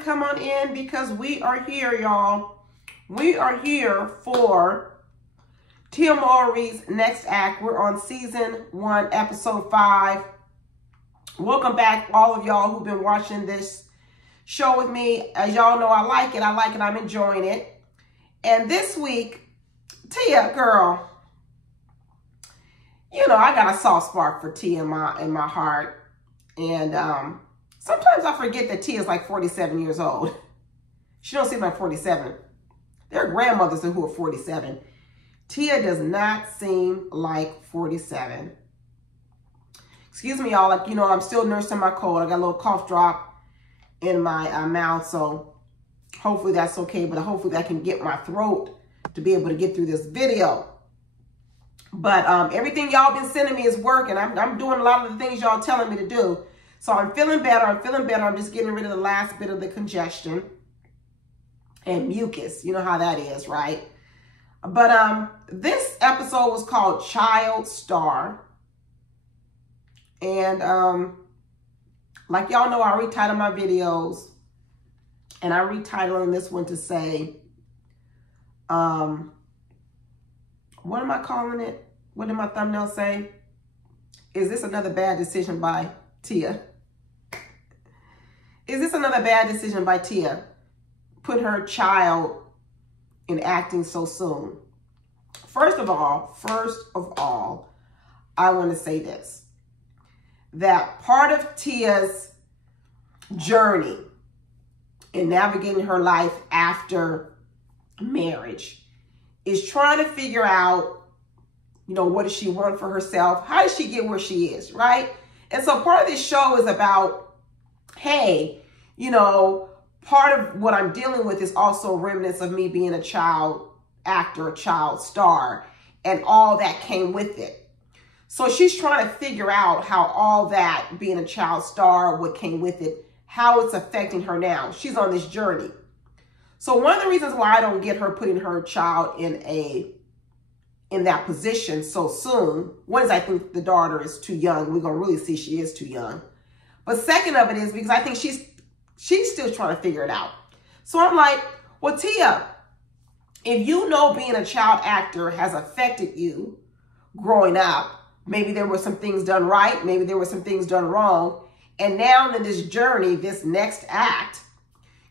come on in because we are here, y'all. We are here for Tia Mowry's next act. We're on season 1, episode 5. Welcome back, all of y'all who've been watching this show with me. As y'all know, I like it, I'm enjoying it. And this week, Tia, girl, you know, I got a soft spot for Tia in my heart. And sometimes I forget that Tia's like 47 years old. She don't seem like 47. There are grandmothers who are 47. Tia does not seem like 47. Excuse me, y'all. Like, you know, I'm still nursing my cold. I got a little cough drop in my mouth, so hopefully that's okay. But hopefully I can get my throat to be able to get through this video. But everything y'all been sending me is working. I'm doing a lot of the things y'all telling me to do. So I'm feeling better. I'm just getting rid of the last bit of the congestion and mucus. You know how that is, right? But this episode was called Child Star. And like y'all know, I retitled my videos. And I'm retitling this one to say, what am I calling it? What did my thumbnail say? Is this another bad decision by Tia? Is this another bad decision by Tia? Put her child in acting so soon. First of all, I want to say this. That part of Tia's journey in navigating her life after marriage is trying to figure out, you know, what does she want for herself? How does she get where she is, right? And so part of this show is about, hey, you know, part of what I'm dealing with is also remnants of me being a child actor, a child star, and all that came with it. So she's trying to figure out how all that, being a child star, what came with it, how it's affecting her now. She's on this journey. So one of the reasons why I don't get her putting her child in that position so soon, one is I think the daughter is too young. We're going to really see she is too young. But second of it is because I think she's still trying to figure it out. So I'm like, well, Tia, if you know being a child actor has affected you growing up, maybe there were some things done right, maybe there were some things done wrong, and now in this journey, this next act,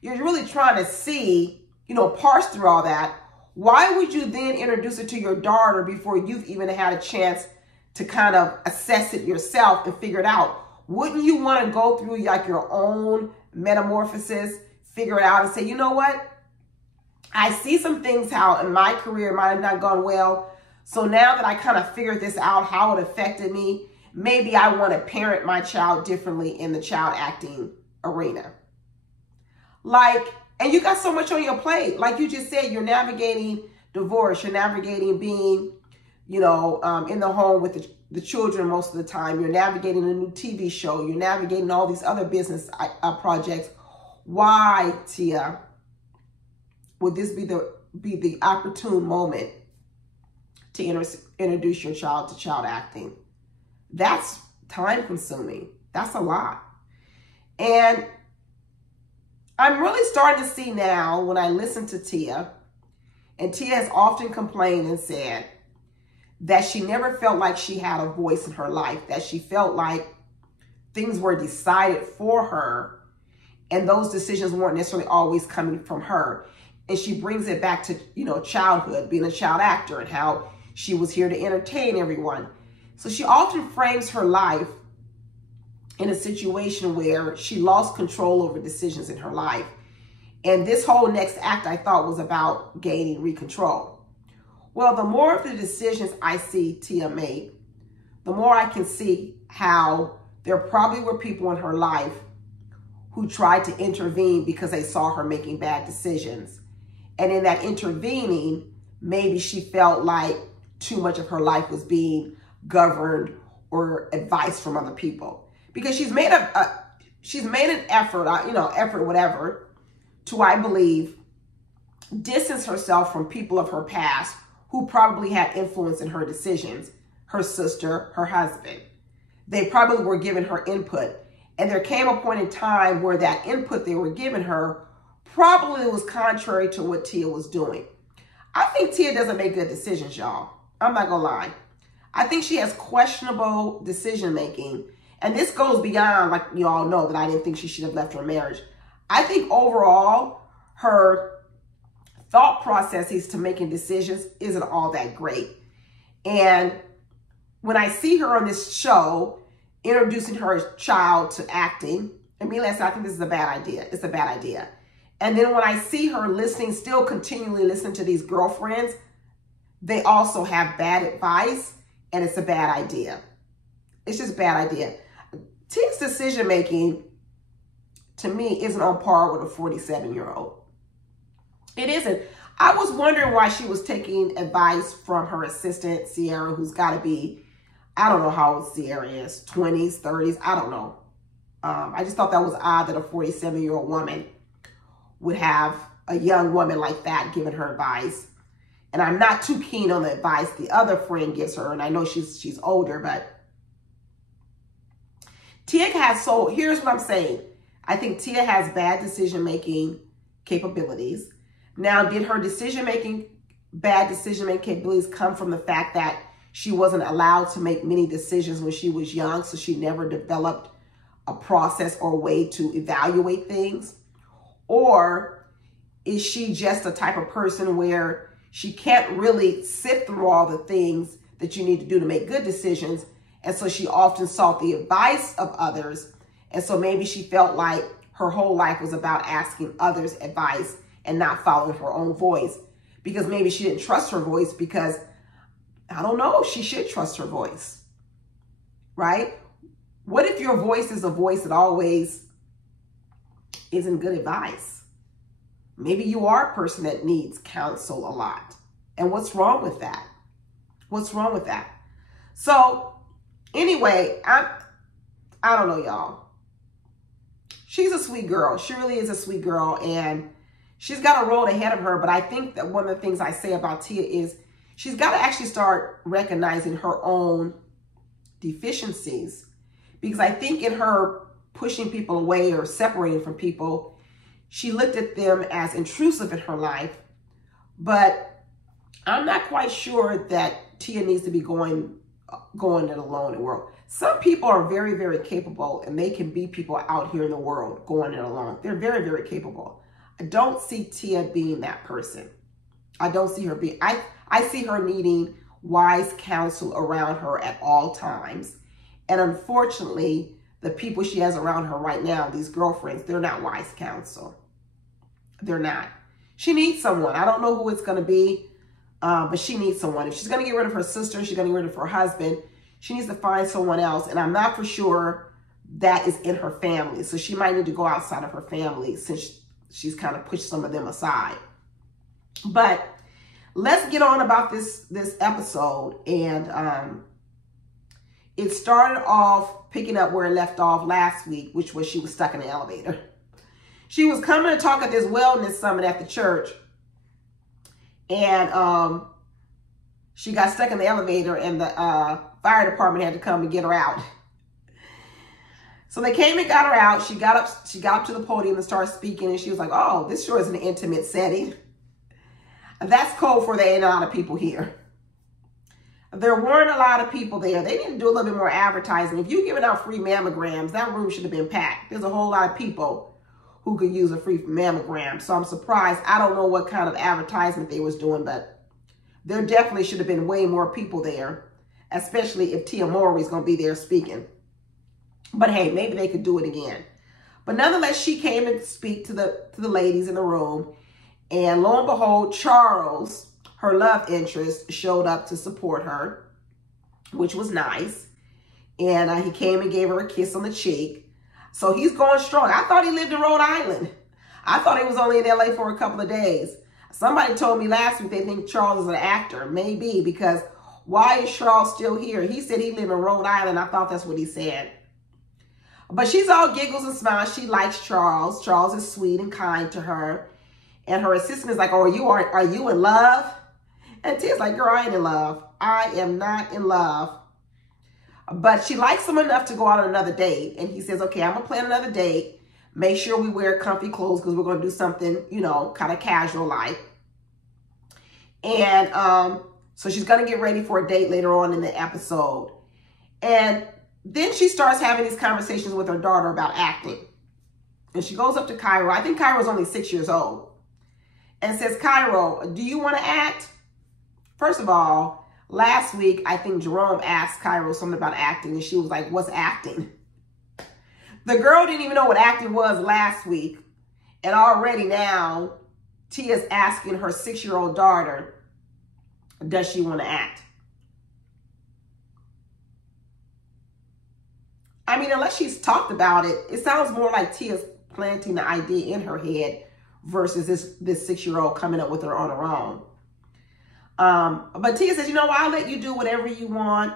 you're really trying to see, you know, parse through all that. Why would you then introduce it to your daughter before you've even had a chance to kind of assess it yourself and figure it out? Wouldn't you want to go through like your own metamorphosis, figure it out and say, you know what? I see some things how in my career might have not gone well. So now that I kind of figured this out, how it affected me, maybe I want to parent my child differently in the child acting arena. Like, and you got so much on your plate. Like you just said, you're navigating divorce. You're navigating being, you know, in the home with the children most of the time. You're navigating a new TV show. You're navigating all these other business projects. Why, Tia, would this be the opportune moment to introduce your child to child acting? That's time consuming. That's a lot. And I'm really starting to see now when I listen to Tia, and Tia has often complained and said that she never felt like she had a voice in her life, that she felt like things were decided for her and those decisions weren't necessarily always coming from her. And she brings it back to, you know, childhood, being a child actor and how she was here to entertain everyone. So she often frames her life in a situation where she lost control over decisions in her life. And this whole next act I thought was about gaining recontrol. Well, the more of the decisions I see Tia make, the more I can see how there probably were people in her life who tried to intervene because they saw her making bad decisions. And in that intervening, maybe she felt like too much of her life was being governed or advice from other people. Because she's made an effort, you know, whatever, to, I believe, distance herself from people of her past who probably had influence in her decisions. Her sister, her husband. They probably were giving her input. And there came a point in time where that input they were giving her probably was contrary to what Tia was doing. I think Tia doesn't make good decisions, y'all. I'm not gonna lie. I think she has questionable decision making. And this goes beyond, like you all know, that I didn't think she should have left her marriage. I think overall, her thought processes to making decisions isn't all that great. And when I see her on this show, introducing her child to acting, I think this is a bad idea. It's a bad idea. And then when I see her listening, still continually listening to these girlfriends, they also have bad advice, and it's a bad idea. It's just a bad idea. Tia's decision making, to me, isn't on par with a 47-year-old. It isn't. I was wondering why she was taking advice from her assistant, Sierra, who's got to be, I don't know how old Sierra is, 20s, 30s, I don't know. I just thought that was odd that a 47-year-old woman would have a young woman like that giving her advice. And I'm not too keen on the advice the other friend gives her, and I know she's older, but Tia has, so here's what I'm saying. I think Tia has bad decision-making capabilities. Now, did her bad decision-making capabilities come from the fact that she wasn't allowed to make many decisions when she was young, so she never developed a process or way to evaluate things? Or is she just a type of person where she can't really sift through all the things that you need to do to make good decisions, and so she often sought the advice of others, and so maybe she felt like her whole life was about asking others advice and not following her own voice, because maybe she didn't trust her voice, because I don't know, she should trust her voice, right? What if your voice is a voice that always isn't good advice? Maybe you are a person that needs counsel a lot. And what's wrong with that? What's wrong with that? So anyway, I don't know, y'all. She's a sweet girl. She really is a sweet girl, and she's got a road ahead of her. But I think that one of the things I say about Tia is she's got to actually start recognizing her own deficiencies, because I think in her pushing people away or separating from people, she looked at them as intrusive in her life. But I'm not quite sure that Tia needs to be going it alone in the world. Some people are very, very capable, and they can be people out here in the world going it alone. They're very, very capable. I don't see Tia being that person. I don't see her being, I see her needing wise counsel around her at all times. And unfortunately, the people she has around her right now, these girlfriends, they're not wise counsel. They're not. She needs someone. I don't know who it's going to be, but she needs someone. If she's going to get rid of her sister, she's going to get rid of her husband, she needs to find someone else. And I'm not for sure that is in her family. So she might need to go outside of her family, since she's kind of pushed some of them aside. But let's get on about this episode. And it started off picking up where it left off last week, which was she was stuck in the elevator. She was coming to talk at this wellness summit at the church, and she got stuck in the elevator, and the fire department had to come and get her out. So they came and got her out. She got up to the podium and started speaking, and she was like, "Oh, this sure is an intimate setting." That's code for there ain't a lot of people here. There weren't a lot of people there. They need to do a little bit more advertising. If you're giving out free mammograms, that room should have been packed. There's a whole lot of people who could use a free mammogram. So I'm surprised. I don't know what kind of advertisement they was doing, but there definitely should have been way more people there, especially if Tia Mowry is going to be there speaking. But hey, maybe they could do it again. But nonetheless, she came to speak to the ladies in the room, and lo and behold, Charles, her love interest, showed up to support her, which was nice. And he came and gave her a kiss on the cheek. So he's going strong. I thought he lived in Rhode Island. I thought he was only in LA for a couple of days. Somebody told me last week they think Charles is an actor. Maybe, because why is Charles still here? He said he lived in Rhode Island. I thought that's what he said. But she's all giggles and smiles. She likes Charles. Charles is sweet and kind to her. And her assistant is like, "Oh, are you in love?" And Tia's like, "Girl, I ain't in love. I am not in love." But she likes him enough to go out on another date. And he says, okay, I'm going to plan another date. Make sure we wear comfy clothes because we're going to do something, you know, kind of casual like. And so she's going to get ready for a date later on in the episode. And then she starts having these conversations with her daughter about acting. And she goes up to Cairo. I think Cairo's only 6 years old. And says, Cairo, do you want to act? First of all, last week, I think Jerome asked Cairo something about acting. And she was like, what's acting? The girl didn't even know what acting was last week. And already now, Tia's asking her 6-year-old daughter, does she want to act? I mean, unless she's talked about it, it sounds more like Tia's planting the idea in her head versus this 6-year-old coming up with her on her own. But Tia says, you know, I'll let you do whatever you want.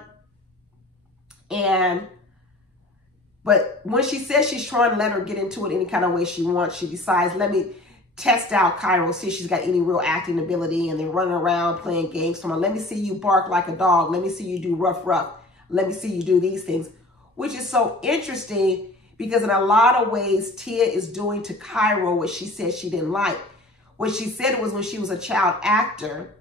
But when she says she's trying to let her get into it any kind of way she wants, she decides, let me test out Cairo, see if she's got any real acting ability. And they're running around playing games. So let me see you bark like a dog. Let me see you do rough. Let me see you do these things, which is so interesting because in a lot of ways, Tia is doing to Cairo what she said she didn't like. What she said was when she was a child actor,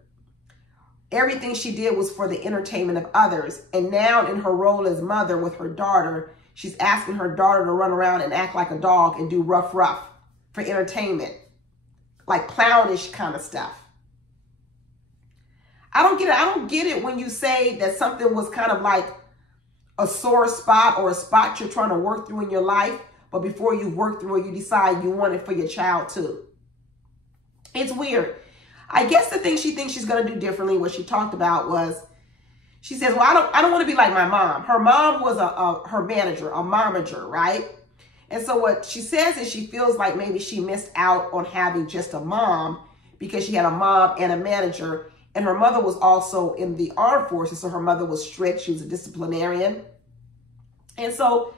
everything she did was for the entertainment of others. And now in her role as mother with her daughter, she's asking her daughter to run around and act like a dog and do rough for entertainment, like clownish kind of stuff. I don't get it. I don't get it when you say that something was kind of like a sore spot or a spot you're trying to work through in your life, but before you work through it, you decide you want it for your child too. It's weird. I guess the thing she thinks she's going to do differently, what she talked about was, she says, well, I don't want to be like my mom. Her mom was her manager, a momager, right? And so what she says is she feels like maybe she missed out on having just a mom because she had a mom and a manager. And her mother was also in the armed forces. So her mother was strict. She was a disciplinarian. And so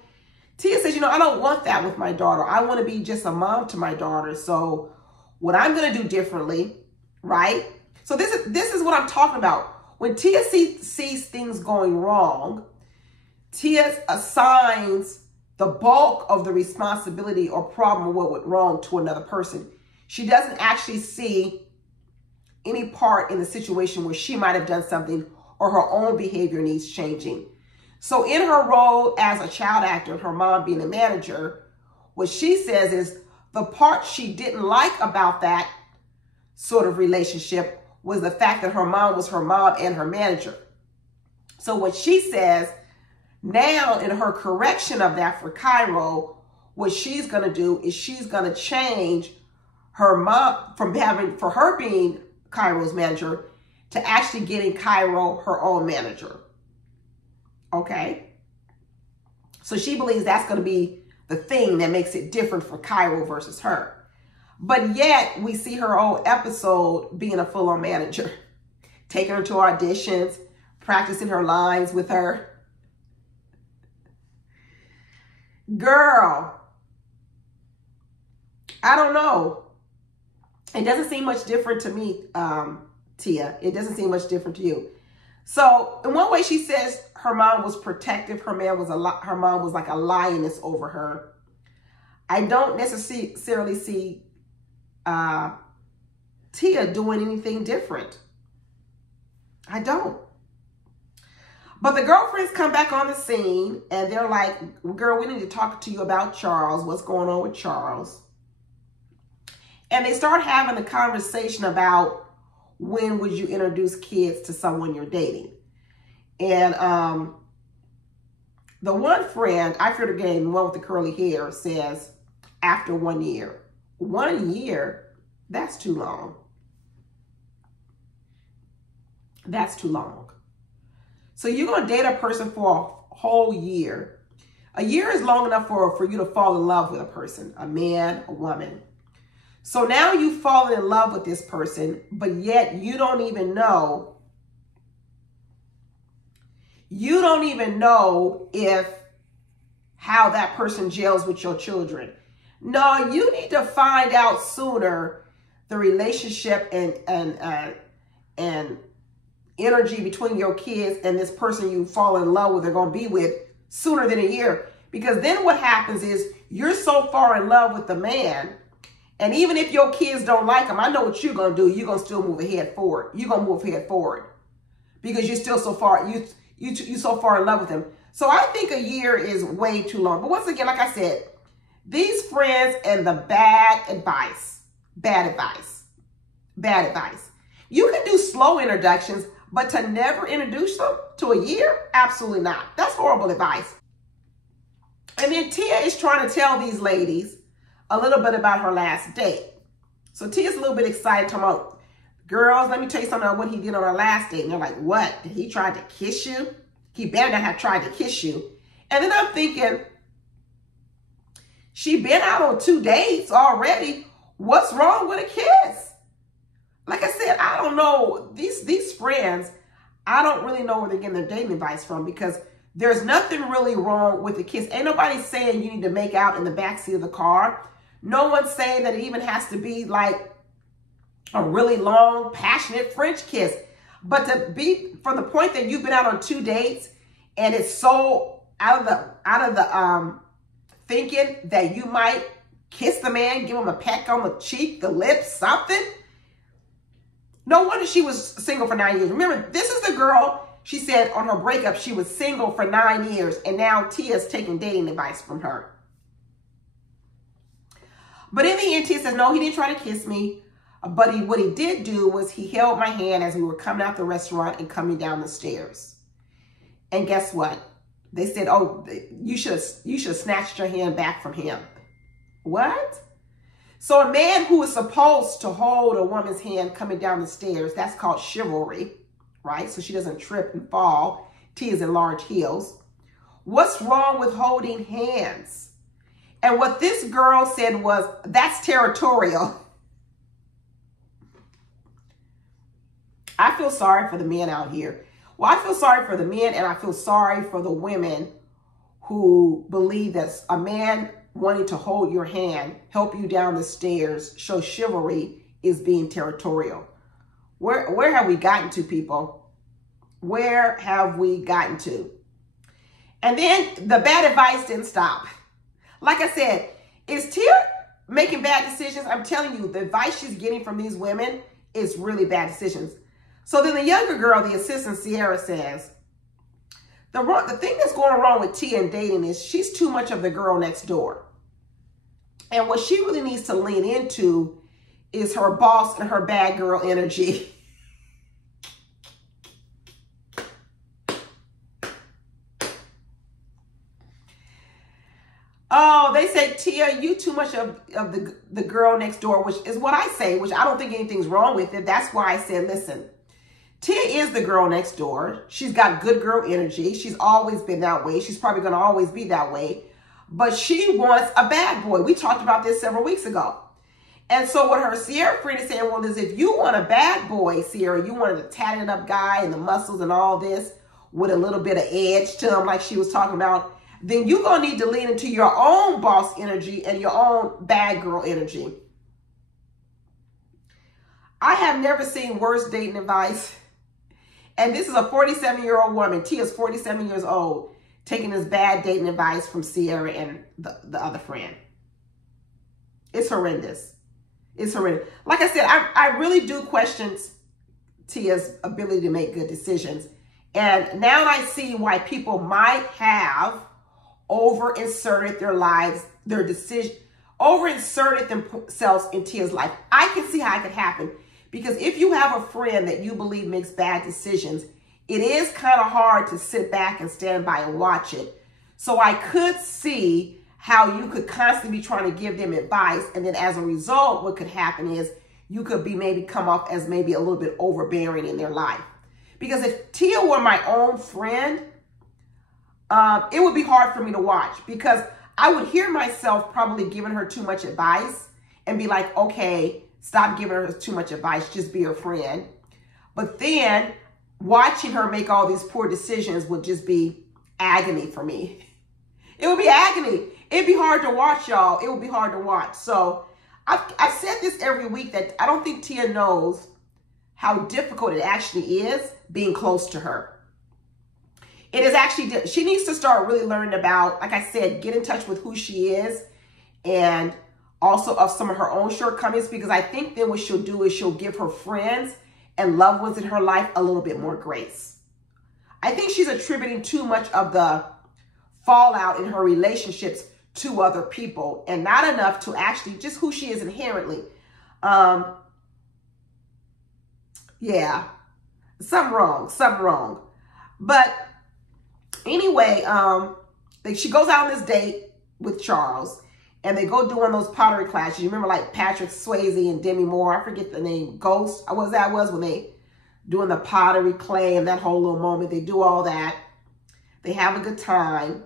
Tia says, you know, I don't want that with my daughter. I want to be just a mom to my daughter. So what I'm going to do differently, right? So this is what I'm talking about. When Tia sees things going wrong, Tia assigns the bulk of the responsibility or problem of what went wrong to another person. She doesn't actually see any part in the situation where she might have done something or her own behavior needs changing. So in her role as a child actor, her mom being a manager, what she says is the part she didn't like about that sort of relationship was the fact that her mom was her mom and her manager. So what she says now in her correction of that for Cairo, what she's going to do is she's going to change her mom from for her being Cairo's manager to actually getting Cairo her own manager. Okay. So she believes that's going to be the thing that makes it different for Cairo versus her. But yet we see her whole episode being a full-on manager, taking her to auditions, practicing her lines with her. Girl, I don't know. It doesn't seem much different to me, Tia. It doesn't seem much different to you. So in one way she says her mom was protective. Her mom was like a lioness over her. I don't necessarily see Tia doing anything different. I don't. But the girlfriends come back on the scene and they're like, girl, we need to talk to you about Charles. What's going on with Charles? And they start having a conversation about when would you introduce kids to someone you're dating. And the one friend, I forget her name, the one with the curly hair, says after 1 year. 1 year? That's too long. That's too long. So you're going to date a person for a whole year. A year is long enough for you to fall in love with a person, a man, a woman. So now you've fallen in love with this person, but yet you don't even know. You don't even know how that person gels with your children. No, you need to find out sooner the relationship and energy between your kids and this person you fall in love with or going to be with sooner than a year. Because then what happens is you're so far in love with the man, and even if your kids don't like him, I know what you're going to do. You're going to still move ahead forward. You're going to move ahead forward because you're still so far, you so far in love with him. So I think a year is way too long. But once again, like I said, these friends and the bad advice. You can do slow introductions, but to never introduce them to a year? Absolutely not. That's horrible advice. And then Tia is trying to tell these ladies a little bit about her last date. So Tia's a little bit excited, talking about, girls, let me tell you something about what he did on our last date. And they're like, what? Did he try to kiss you? He better not have tried to kiss you. And then I'm thinking, she been out on 2 dates already. What's wrong with a kiss? Like I said, I don't know. These friends, I don't really know where they're getting their dating advice from, because there's nothing really wrong with the kiss. Ain't nobody saying you need to make out in the backseat of the car. No one's saying that it even has to be like a really long, passionate French kiss. But to be, from the point that you've been out on 2 dates and it's so out of the thinking that you might kiss the man, give him a peck on the cheek, the lips, something. No wonder she was single for 9 years. Remember, this is the girl, she said on her breakup, she was single for 9 years, and now Tia's taking dating advice from her. But in the end, Tia says, no, he didn't try to kiss me. But what he did do was he held my hand as we were coming out the restaurant and coming down the stairs. And guess what? They said, oh, you should have snatched your hand back from him. What? So a man who is supposed to hold a woman's hand coming down the stairs, that's called chivalry, right? So she doesn't trip and fall. Tia's in large heels. What's wrong with holding hands? And what this girl said was, that's territorial. I feel sorry for the men out here. Well, I feel sorry for the men, and I feel sorry for the women who believe that a man wanting to hold your hand, help you down the stairs, show chivalry, is being territorial. Where have we gotten to, people? Where have we gotten to? And then the bad advice didn't stop. Like I said, is Tia making bad decisions? I'm telling you, the advice she's getting from these women is really bad decisions. So then the younger girl, the assistant Sierra, says, the thing that's going wrong with Tia in dating is she's too much of the girl next door. And what she really needs to lean into is her boss and her bad girl energy. Oh, they say, Tia, you too much of the girl next door, which is what I say, which I don't think anything's wrong with it. That's why I said, listen, Tia is the girl next door. She's got good girl energy. She's always been that way. She's probably going to always be that way. But she wants a bad boy. We talked about this several weeks ago. And so what her Sierra friend is saying, well, is if you want a bad boy, Sierra, you wanted a tatted up guy and the muscles and all this with a little bit of edge to him, like she was talking about, then you're going to need to lean into your own boss energy and your own bad girl energy. I have never seen worse dating advice. And this is a 47-year-old woman. Tia's 47 years old, taking this bad dating advice from Sierra and the other friend. It's horrendous. It's horrendous. Like I said, I really do question Tia's ability to make good decisions. And now I see why people might have over-inserted their lives, their decision, over-inserted themselves in Tia's life. I can see how it could happen. Because if you have a friend that you believe makes bad decisions, it is kind of hard to sit back and stand by and watch it. So I could see how you could constantly be trying to give them advice. And then as a result, what could happen is you could be maybe come off as maybe a little bit overbearing in their life. Because if Tia were my own friend, it would be hard for me to watch, because I would hear myself probably giving her too much advice and be like, okay, stop giving her too much advice, just be her friend. But then watching her make all these poor decisions would just be agony for me. It would be agony. It'd be hard to watch, y'all. It would be hard to watch. So I've said this every week that I don't think Tia knows how difficult it actually is being close to her. It is actually, she needs to start really learning about, like I said, get in touch with who she is and also of some of her own shortcomings, because I think then what she'll do is she'll give her friends and loved ones in her life a little bit more grace. I think she's attributing too much of the fallout in her relationships to other people and not enough to actually just who she is inherently. Yeah, something wrong. But anyway, she goes out on this date with Charles, and they go doing those pottery classes. You remember, like Patrick Swayze and Demi Moore, I forget the name, Ghost, what that was, when they doing the pottery clay and that whole little moment. They do all that. They have a good time.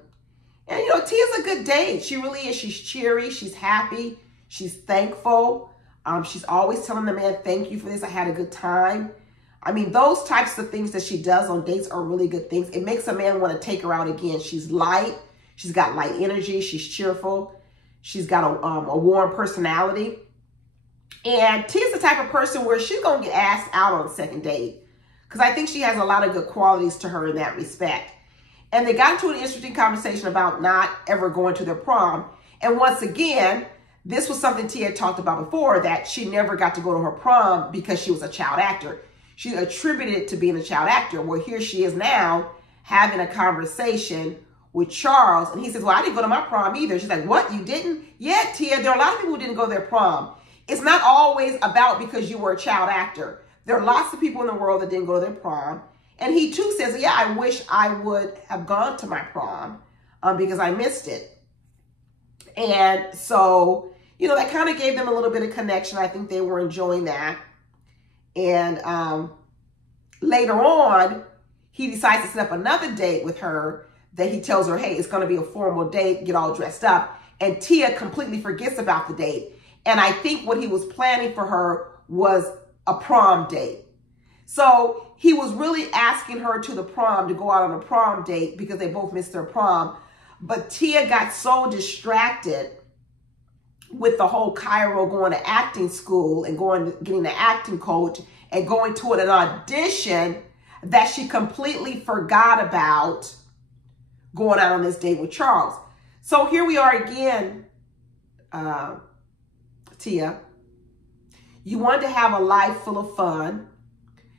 And, you know, Tia's a good date. She really is. She's cheery. She's happy. She's thankful. She's always telling the man, thank you for this. I had a good time. I mean, those types of things that she does on dates are really good things. It makes a man want to take her out again. She's light. She's got light energy. She's cheerful. She's got a warm personality. And Tia's the type of person where she's going to get asked out on a second date, because I think she has a lot of good qualities to her in that respect. And they got into an interesting conversation about not ever going to their prom. And once again, this was something Tia had talked about before, that she never got to go to her prom because she was a child actor. She attributed it to being a child actor. Well, here she is now having a conversation with Charles. And he says, well, I didn't go to my prom either. She's like, what, you didn't? Yeah, Tia, there are a lot of people who didn't go to their prom. It's not always about because you were a child actor. There are lots of people in the world that didn't go to their prom. And he too says, yeah, I wish I would have gone to my prom because I missed it. And so, you know, that kind of gave them a little bit of connection. I think they were enjoying that. And later on, he decides to set up another date with her that he tells her, hey, it's going to be a formal date, get all dressed up. And Tia completely forgets about the date. And I think what he was planning for her was a prom date. So he was really asking her to the prom, to go out on a prom date, because they both missed their prom. But Tia got so distracted with the whole Cairo going to acting school and getting the acting coach and going to an audition that she completely forgot about going out on this date with Charles. So here we are again, Tia. You wanted to have a life full of fun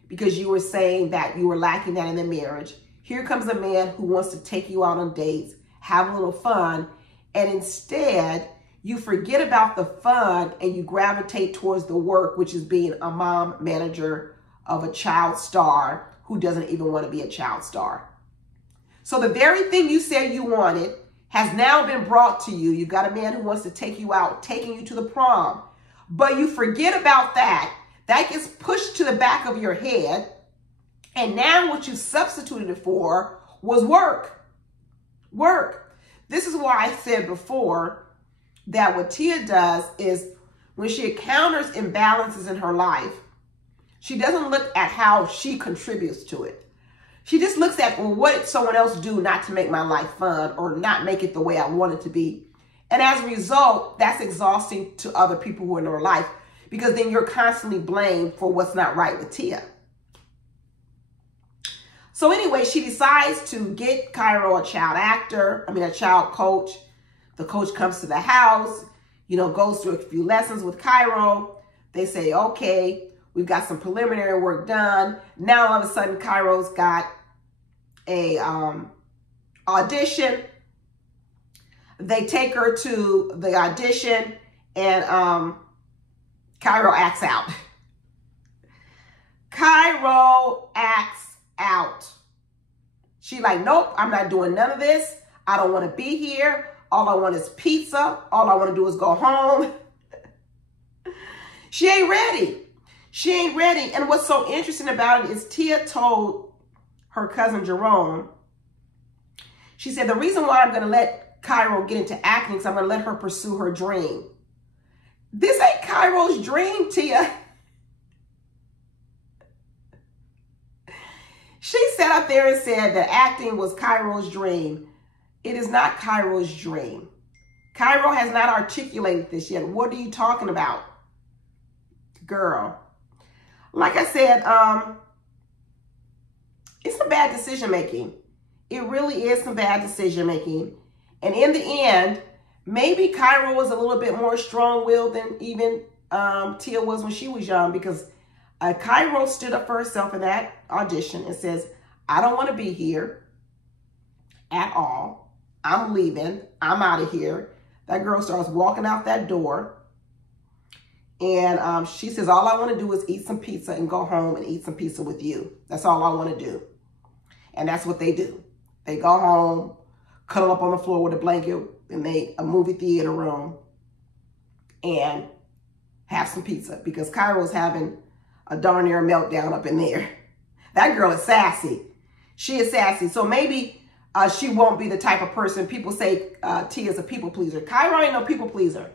because you were saying that you were lacking that in the marriage. Here comes a man who wants to take you out on dates, have a little fun, and instead you forget about the fun and you gravitate towards the work, which is being a mom manager of a child star who doesn't even want to be a child star. So the very thing you said you wanted has now been brought to you. You've got a man who wants to take you out, taking you to the prom, but you forget about that. That gets pushed to the back of your head. And now what you substituted it for was work. Work. This is why I said before that what Tia does is when she encounters imbalances in her life, she doesn't look at how she contributes to it. She just looks at, well, what did someone else do not to make my life fun or not make it the way I want it to be? And as a result, that's exhausting to other people who are in her life, because then you're constantly blamed for what's not right with Tia. So anyway, she decides to get Cairo a child coach. The coach comes to the house, you know, goes through a few lessons with Cairo. They say, okay, we've got some preliminary work done. Now all of a sudden, Cairo's got a audition. They take her to the audition and Cairo acts out. Cairo acts out. She like, nope, I'm not doing none of this. I don't want to be here. All I want is pizza. All I want to do is go home. She ain't ready. She ain't ready. And what's so interesting about it is Tia told her cousin Jerome, she said, the reason why I'm going to let Cairo get into acting is I'm going to let her pursue her dream. This ain't Cairo's dream, Tia. She sat up there and said that acting was Cairo's dream. It is not Cairo's dream. Cairo has not articulated this yet. What are you talking about, girl? like I said, it's some bad decision making. It really is some bad decision making. And in the end, maybe Cairo was a little bit more strong-willed than even Tia was when she was young, because Cairo stood up for herself in that audition and says, I don't want to be here at all. I'm leaving. I'm out of here. That girl starts walking out that door. And she says, all I want to do is eat some pizza and go home and eat some pizza with you. That's all I want to do. And that's what they do. They go home, cuddle up on the floor with a blanket in a movie theater room and have some pizza, because Cairo's having a darn near meltdown up in there. That girl is sassy. She is sassy. So maybe she won't be the type of person. People say Tia's a people pleaser. Cairo ain't no people pleaser.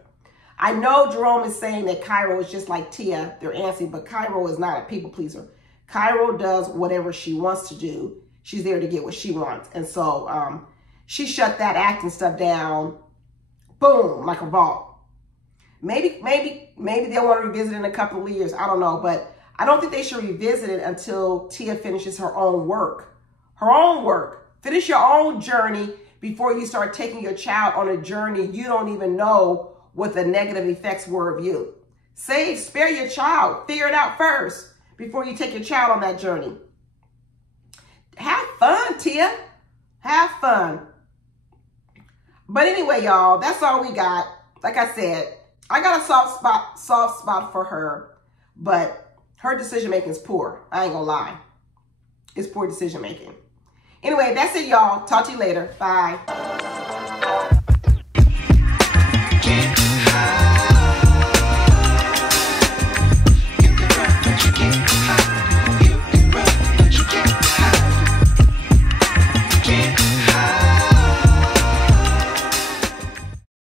I know Jerome is saying that Cairo is just like Tia. They're antsy, but Cairo is not a people pleaser. Cairo does whatever she wants to do. She's there to get what she wants. And so she shut that acting stuff down, boom, like a vault. Maybe they'll want to revisit it in a couple of years. I don't know, but I don't think they should revisit it until Tia finishes her own work. Her own work. Finish your own journey before you start taking your child on a journey you don't even know what the negative effects were of you. Spare your child. Figure it out first before you take your child on that journey. Have fun, Tia. Have fun. But anyway, y'all, that's all we got. Like I said, I got a soft spot for her, but her decision making is poor. I ain't gonna lie. It's poor decision making. Anyway, that's it, y'all. Talk to you later. Bye.